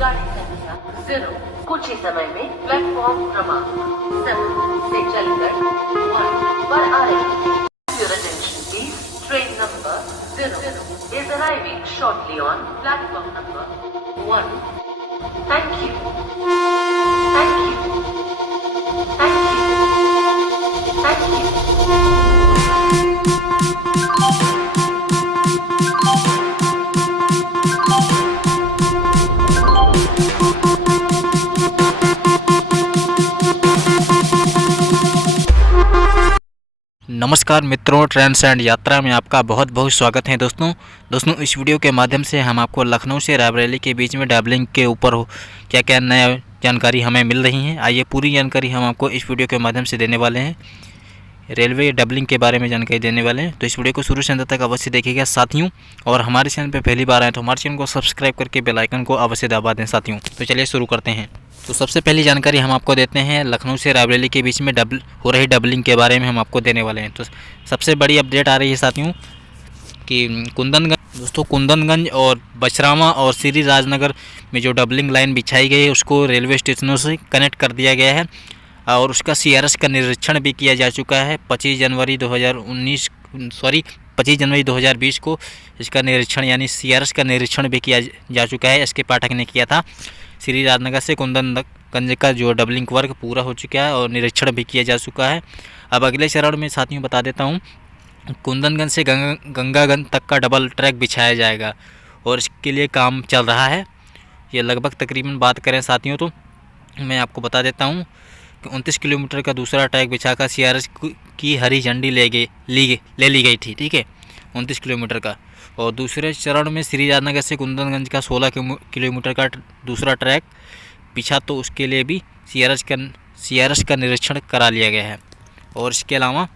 गाड़ी संख्या 0 कुछ ही समय में प्लेटफॉर्म क्रमांक 7 से चलकर 1 पर आ रही है। Your attention please. Train number 0 is arriving shortly on platform number 1. Thank you. Thank you. Thank you. Thank you. नमस्कार मित्रों, ट्रेंड्स एंड यात्रा में आपका बहुत बहुत स्वागत है। दोस्तों इस वीडियो के माध्यम से हम आपको लखनऊ से रायबरेली के बीच में डबलिंग के ऊपर क्या क्या नया जानकारी हमें मिल रही है, आइए पूरी जानकारी हम आपको इस वीडियो के माध्यम से देने वाले हैं। रेलवे डबलिंग के बारे में जानकारी देने वाले हैं, तो इस वीडियो को शुरू से अंत तक अवश्य देखिएगा साथियों। और हमारे चैनल पर पहली बार आए तो हमारे चैनल को सब्सक्राइब करके बेल आइकन को अवश्य दबा दें साथियों। तो चलिए शुरू करते हैं। तो सबसे पहली जानकारी हम आपको देते हैं लखनऊ से रायबरेली के बीच में हो रही डबलिंग के बारे में हम आपको देने वाले हैं। तो सबसे बड़ी अपडेट आ रही है साथियों कि कुंदनगंज और बचhrwan और श्रीराजनगर में जो डबलिंग लाइन बिछाई गई है उसको रेलवे स्टेशनों से कनेक्ट कर दिया गया है और उसका CRS का निरीक्षण भी किया जा चुका है। 25 जनवरी 2020 को इसका निरीक्षण यानी CRS का निरीक्षण भी किया जा चुका है। इसके पाठक ने किया था। श्रीराजनगर से कुंदनगंज का जो डबलिंग वर्क पूरा हो चुका है और निरीक्षण भी किया जा चुका है। अब अगले चरण में साथियों बता देता हूँ, कुंदनगंज से गंगागंज तक का डबल ट्रैक बिछाया जाएगा और इसके लिए काम चल रहा है। ये लगभग तकरीबन बात करें साथियों तो मैं आपको बता देता हूँ कि 29 किलोमीटर का दूसरा ट्रैक बिछाकर CRS की हरी झंडी ले ली गई थी। ठीक है, 29 किलोमीटर का। और दूसरे चरण में श्रीराजनगर से कुंदनगंज का 16 किलोमीटर का दूसरा ट्रैक बिछा, तो उसके लिए भी CRS का निरीक्षण करा लिया गया है। और इसके अलावा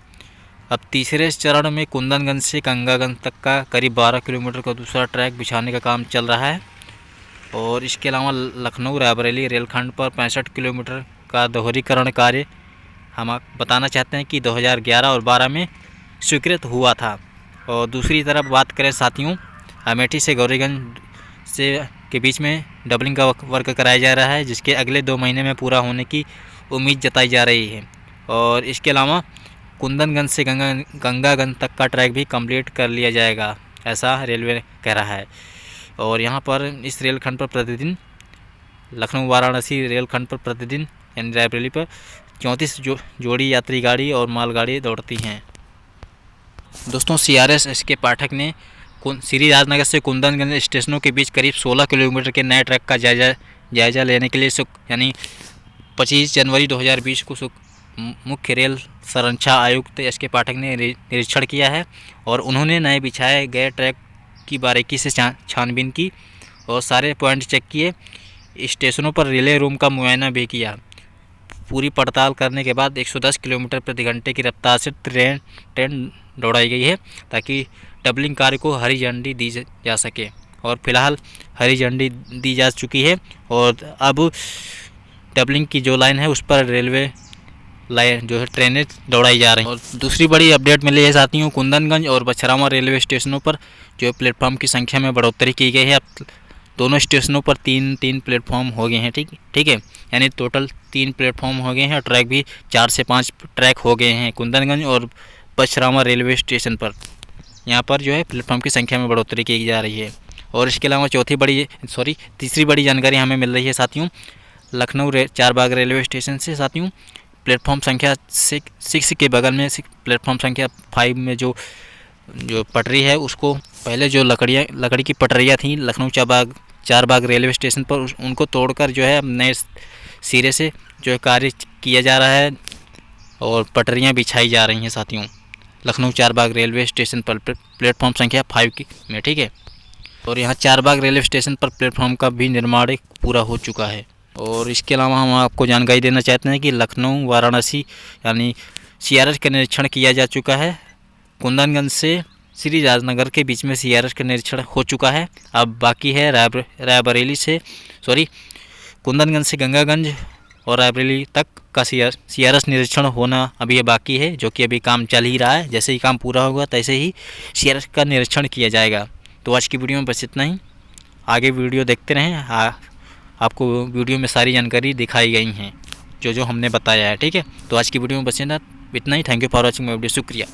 अब तीसरे चरण में कुंदनगंज से गंगागंज तक का करीब 12 किलोमीटर का दूसरा ट्रैक बिछाने का काम चल रहा है। और इसके अलावा लखनऊ रायबरेली रेलखंड पर 65 किलोमीटर का दोहरीकरण कार्य हम बताना चाहते हैं कि 2011 और 12 में स्वीकृत हुआ था। और दूसरी तरफ बात करें साथियों, अमेठी से गौरीगंज के बीच में डबलिंग का वर्क कराया जा रहा है, जिसके अगले 2 महीने में पूरा होने की उम्मीद जताई जा रही है। और इसके अलावा कुंदनगंज से गंगागंज तक का ट्रैक भी कंप्लीट कर लिया जाएगा, ऐसा रेलवे कह रहा है। और यहाँ पर इस रेलखंड पर प्रतिदिन लखनऊ वाराणसी रेलखंड पर प्रतिदिन यानी रायबरेली पर 34 जोड़ी यात्री गाड़ी और मालगाड़ी दौड़ती हैं। दोस्तों CRS इसके पाठक ने श्रीराजनगर से कुंदनगंज स्टेशनों के बीच करीब 16 किलोमीटर के नए ट्रैक का जायजा लेने के लिए यानी 25 जनवरी 2020 को मुख्य रेल संरक्षा आयुक्त इसके पाठक ने निरीक्षण किया है और उन्होंने नए बिछाए गए ट्रैक की बारीकी से छानबीन की और सारे पॉइंट चेक किए। स्टेशनों पर रिले रूम का मुआयना भी किया। पूरी पड़ताल करने के बाद 110 किलोमीटर प्रति घंटे की रफ्तार से ट्रेन दौड़ाई गई है ताकि डबलिंग कार्य को हरी झंडी दी जा सके। और फिलहाल हरी झंडी दी जा चुकी है और अब डबलिंग की जो लाइन है उस पर रेलवे लाइन जो है ट्रेनें दौड़ाई जा रही हैं। और दूसरी बड़ी अपडेट मिली है साथियों, कुंदनगंज और बचhrwan रेलवे स्टेशनों पर जो प्लेटफॉर्म की संख्या में बढ़ोतरी की गई है। अब दोनों स्टेशनों पर 3 प्लेटफॉर्म हो गए हैं। ठीक है, यानी टोटल 3 प्लेटफॉर्म हो गए हैं और ट्रैक भी 4 से 5 ट्रैक हो गए हैं कुंदनगंज और बचhrwan रेलवे स्टेशन पर। यहाँ पर जो है प्लेटफॉर्म की संख्या में बढ़ोतरी की जा रही है। और इसके अलावा तीसरी बड़ी जानकारी हमें मिल रही है साथियों, लखनऊ चारबाग रेलवे स्टेशन से साथियों प्लेटफॉर्म संख्या 6 के बगल में प्लेटफॉर्म संख्या 5 में जो पटरी है उसको पहले जो लकड़ी की पटरियाँ थी लखनऊ चारबाग रेलवे स्टेशन पर उनको तोड़कर जो है नए सिरे से जो है कार्य किया जा रहा है और पटरियाँ बिछाई जा रही हैं साथियों लखनऊ चारबाग रेलवे स्टेशन पर प्लेटफॉर्म संख्या 5 में। ठीक है, और यहाँ चारबाग रेलवे स्टेशन पर प्लेटफॉर्म का भी निर्माण पूरा हो चुका है। और इसके अलावा हम आपको जानकारी देना चाहते हैं कि लखनऊ वाराणसी यानी CRS का निरीक्षण किया जा चुका है। कुंदनगंज से श्रीराजनगर के बीच में CRS का निरीक्षण हो चुका है। अब बाकी है रायबरेली से कुंदनगंज से गंगागंज और रायबरेली तक का CRS निरीक्षण होना अभी ये बाकी है, जो कि अभी काम चल ही रहा है। जैसे ही काम पूरा होगा तैसे ही CRS का निरीक्षण किया जाएगा। तो आज की वीडियो में बस इतना ही। आगे वीडियो देखते रहें। आपको वीडियो में सारी जानकारी दिखाई गई हैं जो जो हमने बताया है। ठीक है, तो आज की वीडियो में बस इतना ही। Thank you for watching my video. शुक्रिया।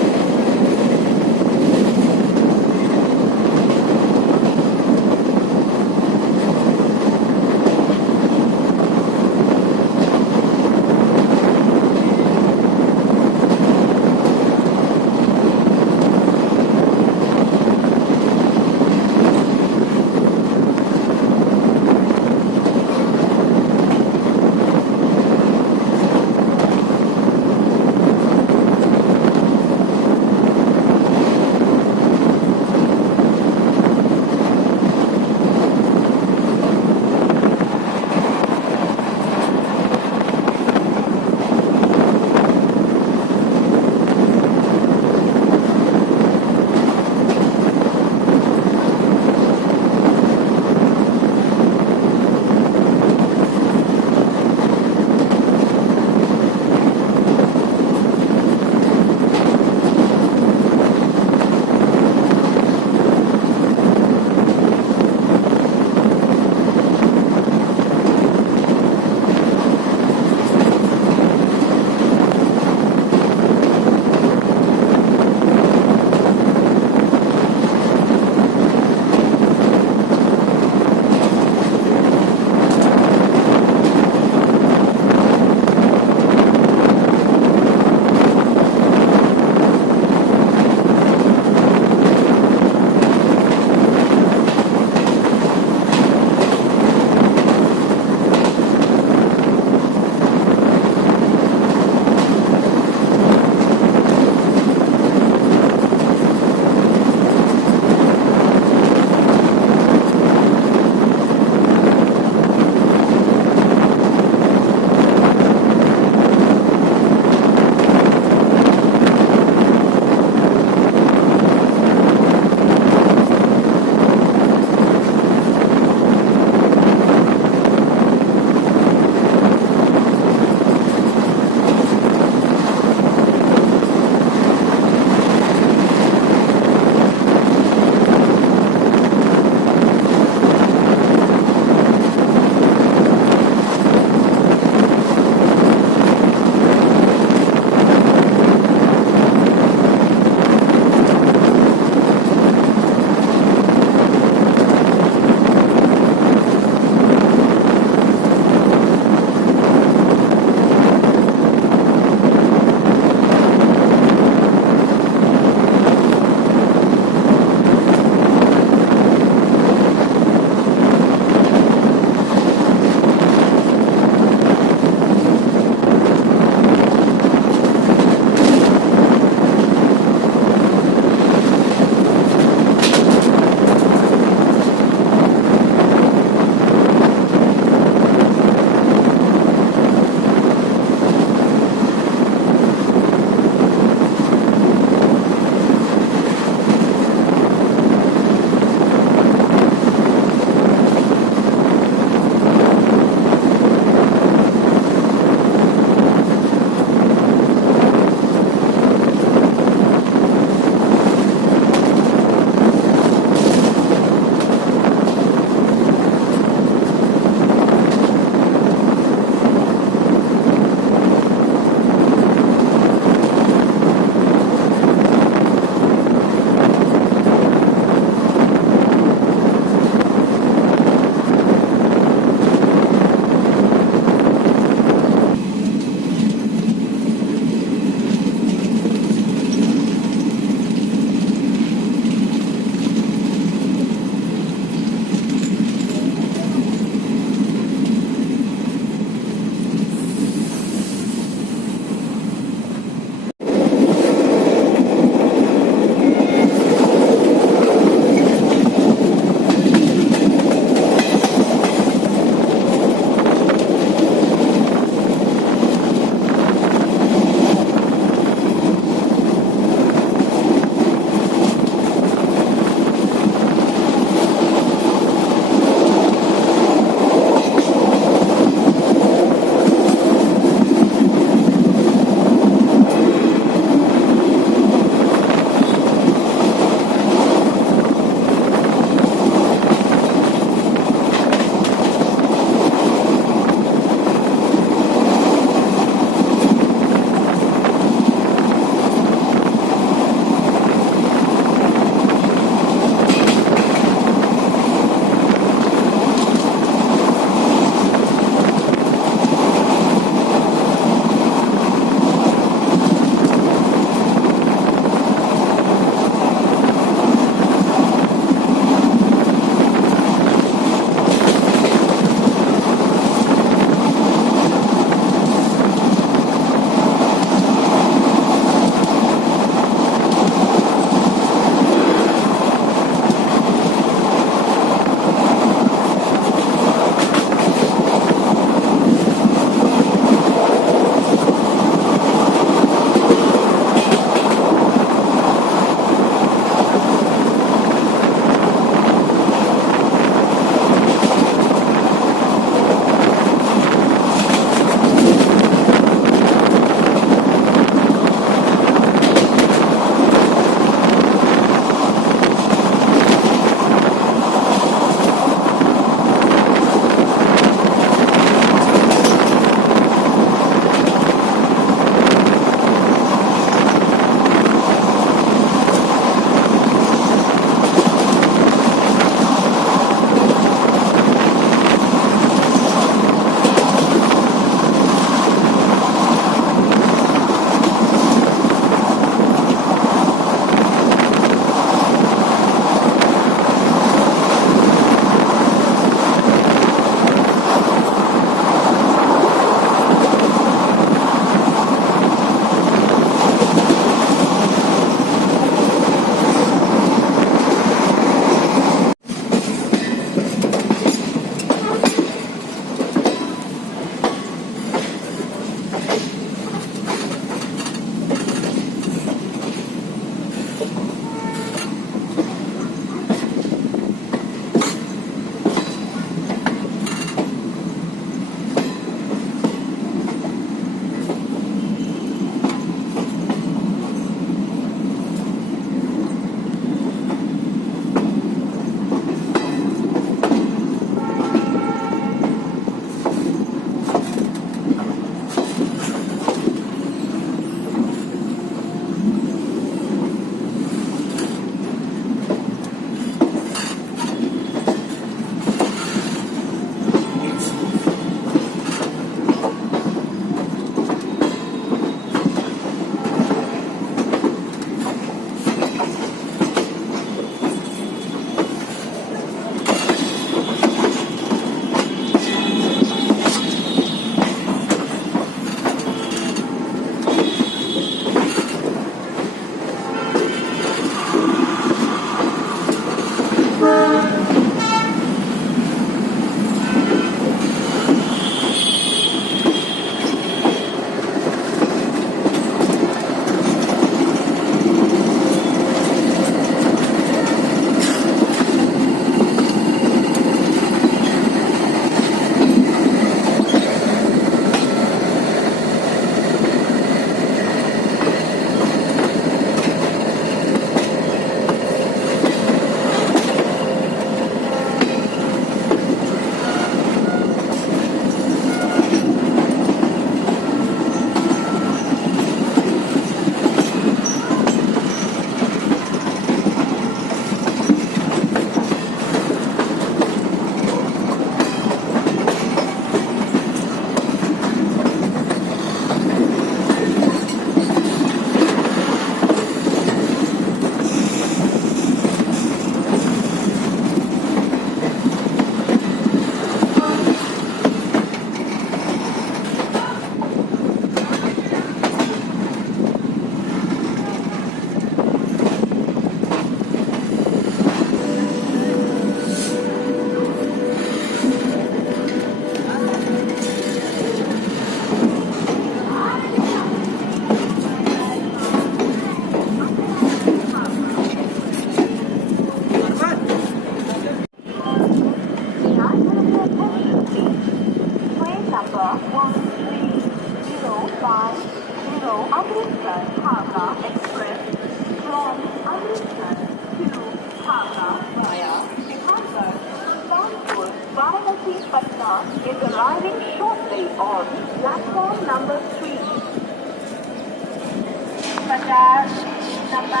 4 सीट नंबर